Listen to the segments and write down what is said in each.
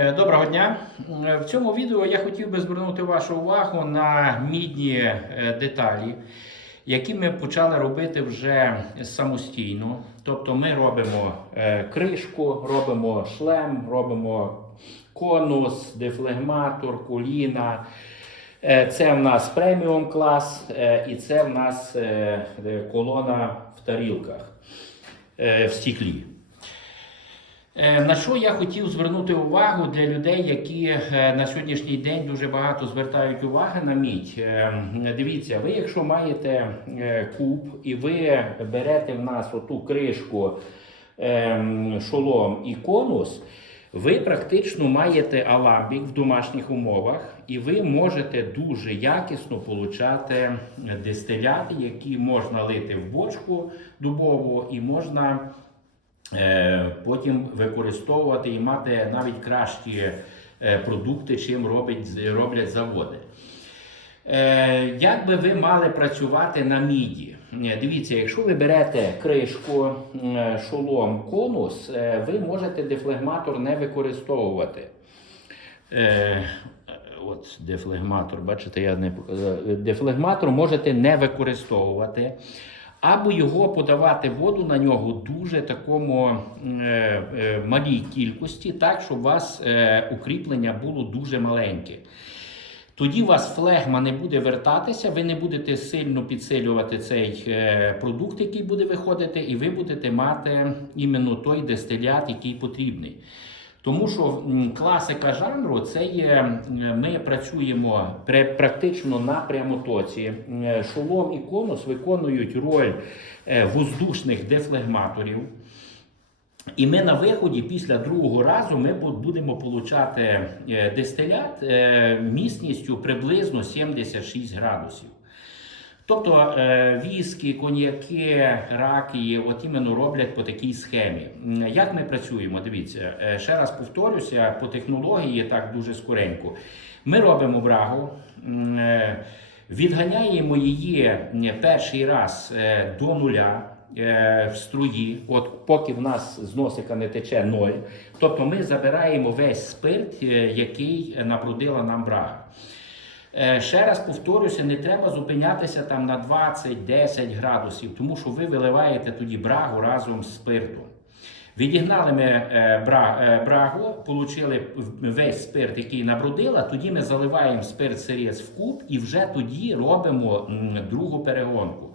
Е, Доброго дня. Е, В цьому відео я хотів би звернути вашу увагу на мідні е, деталі, які ми почали робити вже самостійно. Тобто ми робимо кришку, робимо шлем, робимо конус, дефлегматор, коліна. Це в нас преміум клас, і це в нас колона в тарілках в стіклі. Е, На що я хотів звернути увагу для людей, які е, на сьогоднішній день дуже багато звертають уваги на мідь. Е, Дивіться, ви, якщо маєте куб і ви берете в нас оту кришку, шолом і конус, ви практично маєте аламбік в домашніх умовах, і ви можете дуже якісно получати дистиляти, які можна лити в бочку дубову і можна потім використовувати і мати навіть кращі е, продукти, чим робить, роблять заводи. Е, Як би ви мали працювати на міді? Е, Дивіться, якщо ви берете кришку, е, шолом, конус, е, ви можете дефлегматор не використовувати. Е, От дефлегматор, бачите, я не показав. Дефлегматор можете не використовувати. Або його подавати воду на нього дуже такому е, е, малій кількості, так, щоб у вас е, укріплення було дуже маленьке. Тоді у вас флегма не буде вертатися, ви не будете сильно підсилювати цей е, продукт, який буде виходити, і ви будете мати іменно той дистилят, який потрібний. Тому що класика жанру це є, ми працюємо практично на прямотоці. Шолом і конус виконують роль е, воздушних дефлегматорів. І ми на виході після другого разу ми будемо получати е, дистилят е, міцністю приблизно 76 градусів. Тобто е, віскі, коньяки, раки, от іменно роблять по такій схемі. Як ми працюємо? Дивіться, е, ще раз повторюся, по технології так дуже скоренько. Ми робимо брагу, е, відганяємо її перший раз до нуля. В струї, от поки в нас з носика не тече ноль, тобто ми забираємо весь спирт, який набрудила нам брага. Е, Ще раз повторюся, не треба зупинятися там на 20-10 градусів, тому що ви виливаєте тоді брагу разом з спиртом. Відігнали ми е, е, брагу, отримали весь спирт, який набрудила, тоді ми заливаємо спирт сирець в куб і вже тоді робимо другу перегонку.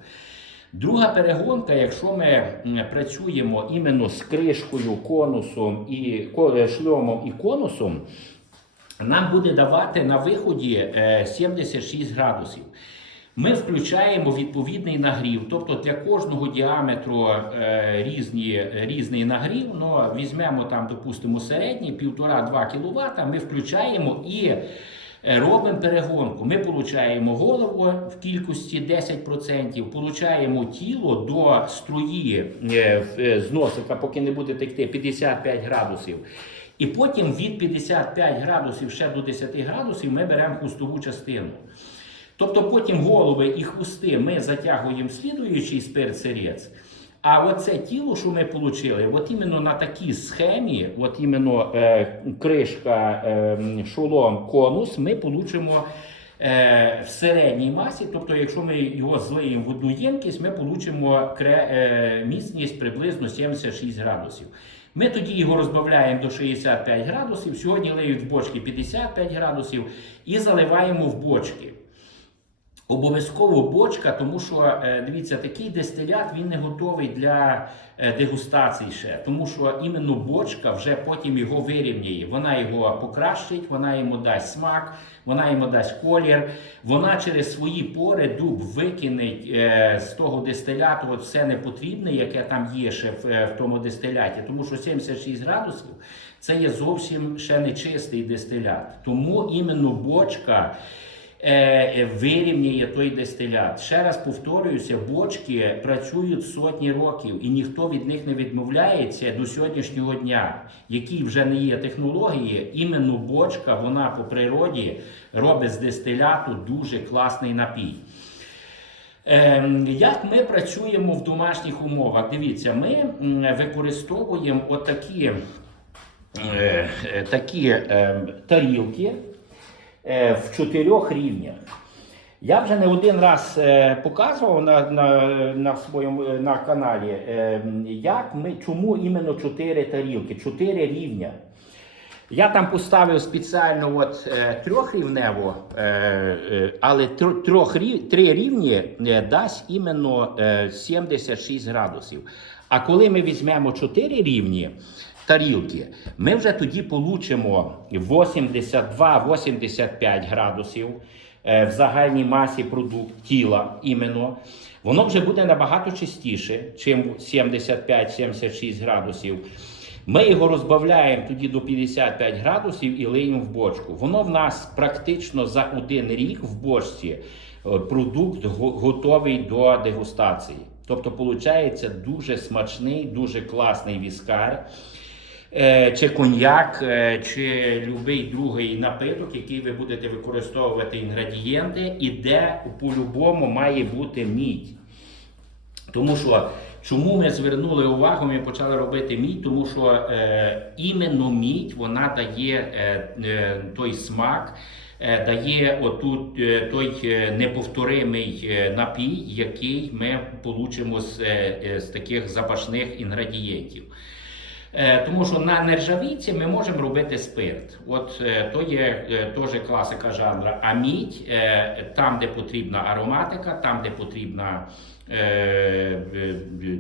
Друга перегонка, якщо ми працюємо іменно з кришкою, конусом і шльомом і конусом, нам буде давати на виході е, 76 градусів. Ми включаємо відповідний нагрів, тобто для кожного діаметру е, різні, різний нагрів. Ну, візьмемо там, допустимо, середній 1,5-2 кВт, ми включаємо і е, робимо перегонку. Ми получаємо голову в кількості 10%, получаємо тіло до струї е, е, з носика, поки не буде текти 55 градусів. І потім від 55 градусів ще до 10 градусів ми беремо хустову частину. Тобто потім голови і хвости ми затягуємо слідуючий спирт сирець. А оце тіло, що ми отримали, от іменно на такій схемі, от іменно е, кришка, е, шолом, конус, ми получимо е, в середній масі. Тобто, якщо ми його злиємо в одну ємкість, ми получимо е, міцність приблизно 76 градусів. Ми тоді його розбавляємо до 65 градусів. Сьогодні лиють в бочки 55 градусів і заливаємо в бочки. Обов'язково бочка, тому що е, дивіться, такий дистилят він не готовий для е, дегустації ще, тому що іменно бочка вже потім його вирівняє. Вона його покращить, вона йому дасть смак, вона йому дасть колір. Вона через свої пори дуб викине е, з того дистиляту от все непотрібне, яке там є ще в, в тому дистиляті. Тому що 76 градусів це є зовсім ще не чистий дистилят. Тому іменно бочка вирівняє той дистилят. Ще раз повторююся, бочки працюють сотні років, і ніхто від них не відмовляється до сьогоднішнього дня, які вже не є технології. Іменно бочка, вона по природі робить з дистиляту дуже класний напій. Ем, Як ми працюємо в домашніх умовах? Дивіться, ми використовуємо отакі е, е, такі е, тарілки е, в чотирьох рівнях. Я вже не один раз е, показував на, на, на своєму е, на каналі, е, як ми, чому іменно чотири тарілки, чотири рівня. Я там поставив спеціально от, е, трьохрівневу, е, е, але тр- трьох, три рівні е, дасть іменно е, 76 градусів. А коли ми візьмемо чотири рівні тарілки, ми вже тоді получимо 82-85 градусів е, в загальній масі продукт тіла іменно. Воно вже буде набагато чистіше, чим 75-76 градусів. Ми його розбавляємо тоді до 55 градусів і лиємо в бочку. Воно в нас практично за один рік в бочці е, продукт готовий до дегустації. Тобто, виходить дуже смачний, дуже класний віскар. Е, Чи коньяк, е, чи будь-який другий напиток, який ви будете використовувати інгредієнти, і де по-любому має бути мідь. Тому що чому ми звернули увагу, ми почали робити мідь, тому що е, іменно мідь вона дає е, е, той смак, е, дає отут той неповторимий напій, який ми получимо з, з таких запашних інгредієнтів. Е, Тому що на нержавійці ми можемо робити спирт. От е, то є е, теж класика жанра. А мідь е, там, де потрібна ароматика, там, де потрібна.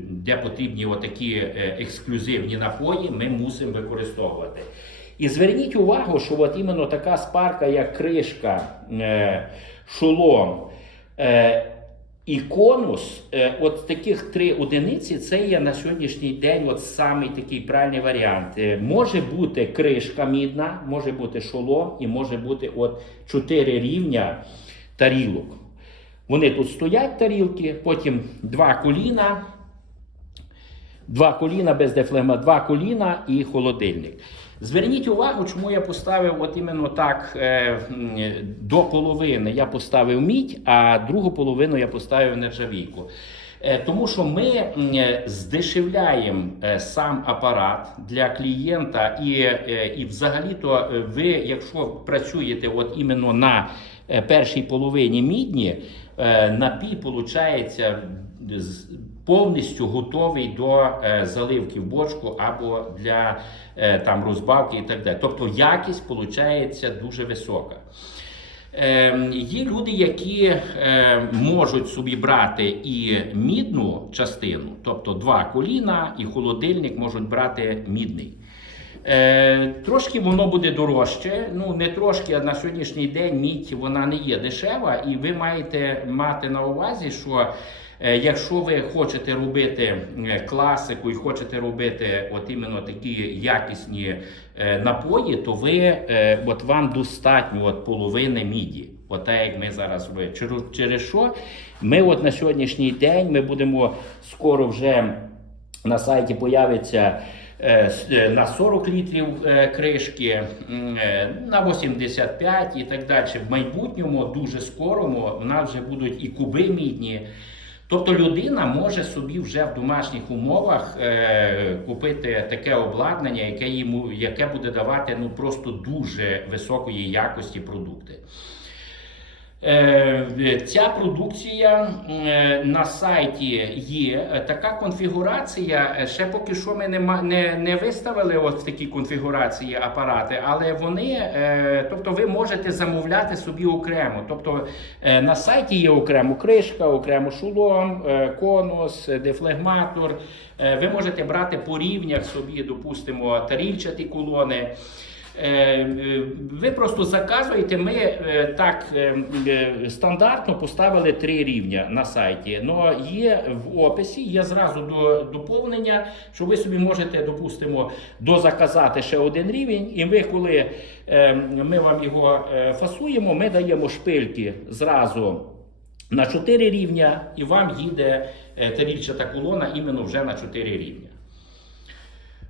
Де потрібні отакі ексклюзивні напої, ми мусимо використовувати. І зверніть увагу, що от іменно така спарка, як кришка, шолом і конус, е, от таких три одиниці, це є на сьогоднішній день от самий такий правильний варіант. Е, Може бути кришка мідна, може бути шолом і може бути от чотири рівня тарілок. Вони тут стоять тарілки, потім два коліна, два коліна без дефлегма, два коліна і холодильник. Зверніть увагу, чому я поставив от іменно так е, до половини я поставив мідь, а другу половину я поставив нержавійку. Е, Тому що ми е, здешевляємо сам апарат для клієнта, і, і взагалі-то ви, якщо працюєте от іменно на першій половині мідні, напій виходить повністю готовий до е, заливки в бочку або для е, там розбавки і так далі. Тобто якість виходить дуже висока. Е, є люди, які е, можуть собі брати і мідну частину, тобто два коліна, і холодильник можуть брати мідний. Е, трошки воно буде дорожче. Ну не трошки, а на сьогоднішній день мідь вона не є дешева, і ви маєте мати на увазі, що е, якщо ви хочете робити е, класику і хочете робити от іменно такі якісні е, напої, то ви е, от вам достатньо от половини міді. От як ми зараз робимо. Через, що ми от на сьогоднішній день ми будемо скоро вже на сайті появиться на 40 літрів е, кришки, е, на 85 і так далі. В майбутньому, дуже скорому, в нас вже будуть і куби мідні. Тобто людина може собі вже в домашніх умовах е, купити таке обладнання, яке йому яке буде давати ну просто дуже високої якості продукти. Е, Ця продукція е, на сайті є. Е, Така конфігурація. е, Ще поки що ми не, виставили от в такій конфігурації апарати, але вони, е, тобто, ви можете замовляти собі окремо. Тобто е, на сайті є окремо кришка, окремо шолом, е, конус, е, дефлегматор. Е, Ви можете брати по рівнях собі, допустимо, тарільчаті колони. Е, е, Ви просто заказуєте. Ми е, так стандартно поставили три рівня на сайті. Но є в описі, є зразу до доповнення, що ви собі можете, допустимо, дозаказати ще один рівень, і ви, коли ми вам його фасуємо, ми даємо шпильки зразу. На 4 рівня, і вам їде тарільчата колона іменно вже на 4 рівня.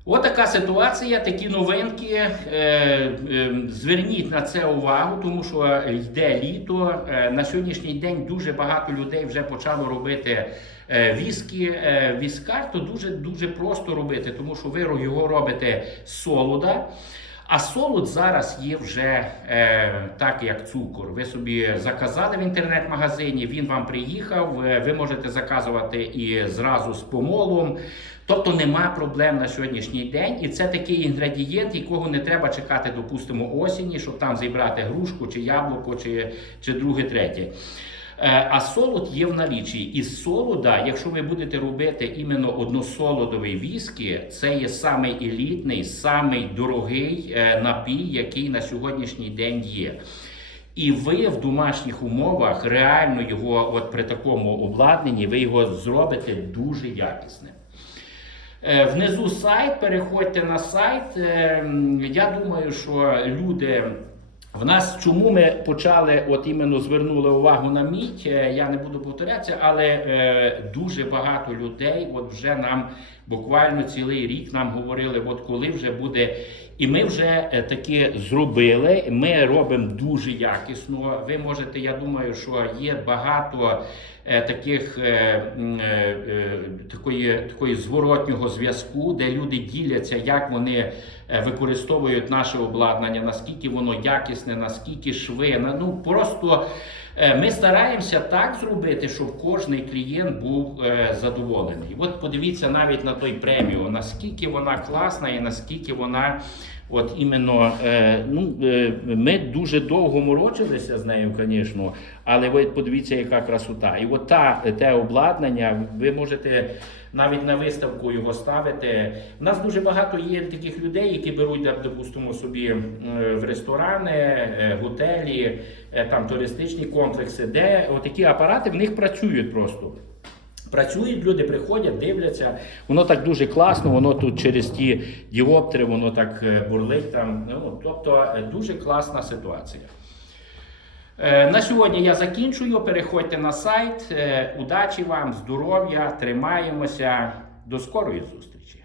Отака ситуація, такі новинки. Е, е, Зверніть на це увагу, тому що йде літо. Е, На сьогоднішній день дуже багато людей вже почало робити віскі. Віскар то дуже дуже просто робити, тому що ви його робите з солода. А солод зараз є вже е, так, як цукор. Ви собі заказали в інтернет-магазині, він вам приїхав. Ви можете заказувати і зразу з помолом. Тобто нема проблем на сьогоднішній день. І це такий інгредієнт, якого не треба чекати, допустимо, осені, щоб там зібрати грушку чи яблуко, чи, чи друге, третє. Е, А солод є в налічі. Із солода, якщо ви будете робити іменно односолодовий віскі, це є самий елітний, самий дорогий е, напій, який на сьогоднішній день є. І ви в домашніх умовах реально його, от при такому обладнанні, ви його зробите дуже якісним. Е, Внизу сайт, переходьте на сайт. Е, Я думаю, що люди. В нас чому ми почали, от іменно звернули увагу на мідь, е, я не буду повторятися, але е, дуже багато людей от вже нам буквально цілий рік нам говорили, от коли вже буде. І ми вже е, таки зробили. Ми робимо дуже якісно. Ви можете, я думаю, що є багато таких е, е, е, такої, такої зворотнього зв'язку, де люди діляться, як вони е, використовують наше обладнання, наскільки воно якісне, наскільки шви. на- Ну просто е, ми стараємося так зробити, щоб кожний клієнт був е, задоволений. От подивіться навіть на той преміо, наскільки вона класна і наскільки вона. От іменно, е, ну, е, ми дуже довго морочилися з нею, звісно, але ви подивіться, яка красота. І от та, те обладнання, ви можете навіть на виставку його ставити. У нас дуже багато є таких людей, які беруть, допустимо, собі е, в ресторани, готелі, там туристичні комплекси, де такі апарати в них працюють просто. Працюють, люди приходять, дивляться. Воно так дуже класно, воно тут через ті діоптри, воно так е, бурлить там. Ну, тобто е, дуже класна ситуація. Е, На сьогодні я закінчую. Переходьте на сайт. Удачі вам, здоров'я, тримаємося. До скорої зустрічі!